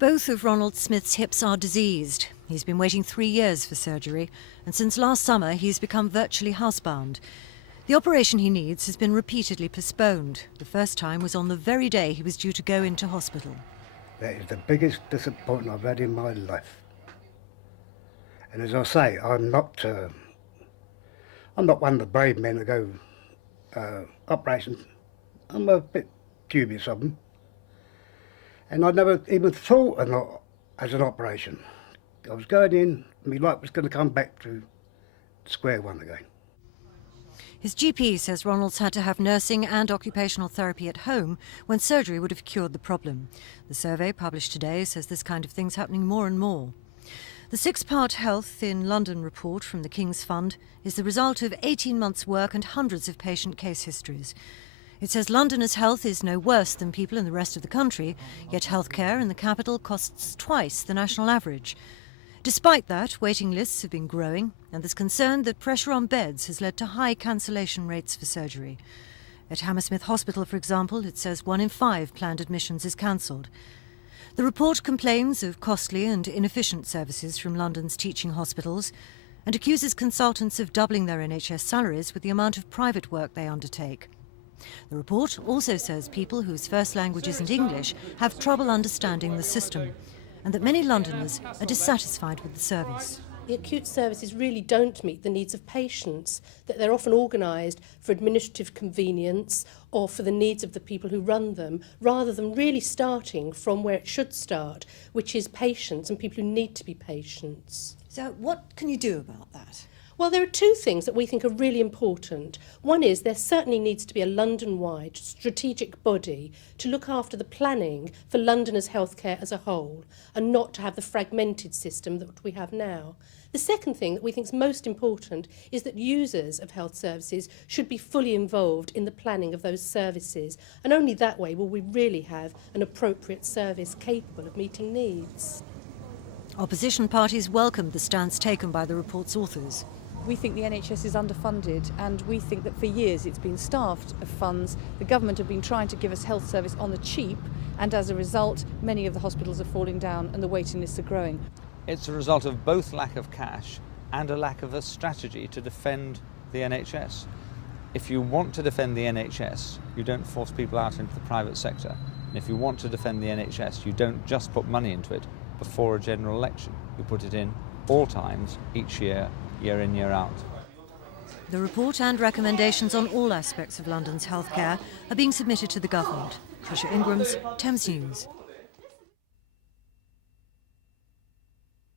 Both of Ronald Smith's hips are diseased. He's been waiting 3 years for surgery, and since last summer he's become virtually housebound. The operation he needs has been repeatedly postponed. The first time was on the very day he was due to go into hospital. That is the biggest disappointment I've had in my life. And as I say, I'm not one of the brave men that go operations. I'm a bit dubious of them. And I never even thought as an operation. I was going in, my life was going to come back to square one again. His GP says Ronald's had to have nursing and occupational therapy at home when surgery would have cured the problem. The survey published today says this kind of thing's happening more and more. The 6-part Health in London report from the King's Fund is the result of 18 months' work and hundreds of patient case histories. It says Londoners' health is no worse than people in the rest of the country, yet healthcare in the capital costs twice the national average. Despite that, waiting lists have been growing, and there's concern that pressure on beds has led to high cancellation rates for surgery. At Hammersmith Hospital, for example, it says 1 in 5 planned admissions is cancelled. The report complains of costly and inefficient services from London's teaching hospitals and accuses consultants of doubling their NHS salaries with the amount of private work they undertake. The report also says people whose first language isn't English have trouble understanding the system, and that many Londoners are dissatisfied with the service. The acute services really don't meet the needs of patients, that they're often organised for administrative convenience or for the needs of the people who run them, rather than really starting from where it should start, which is patients and people who need to be patients. So what can you do about that? Well, there are two things that we think are really important. One is there certainly needs to be a London-wide strategic body to look after the planning for Londoners' healthcare as a whole, and not to have the fragmented system that we have now. The second thing that we think is most important is that users of health services should be fully involved in the planning of those services, and only that way will we really have an appropriate service capable of meeting needs. Opposition parties welcomed the stance taken by the report's authors. We think the NHS is underfunded, and we think that for years it's been starved of funds. The government have been trying to give us health service on the cheap, and as a result many of the hospitals are falling down and the waiting lists are growing. It's a result of both lack of cash and a lack of a strategy to defend the NHS. If you want to defend the NHS, you don't force people out into the private sector. And if you want to defend the NHS, you don't just put money into it before a general election. You put it in all times, each year, year in, year out. The report and recommendations on all aspects of London's healthcare are being submitted to the government. Trisha Ingrams, Thames News.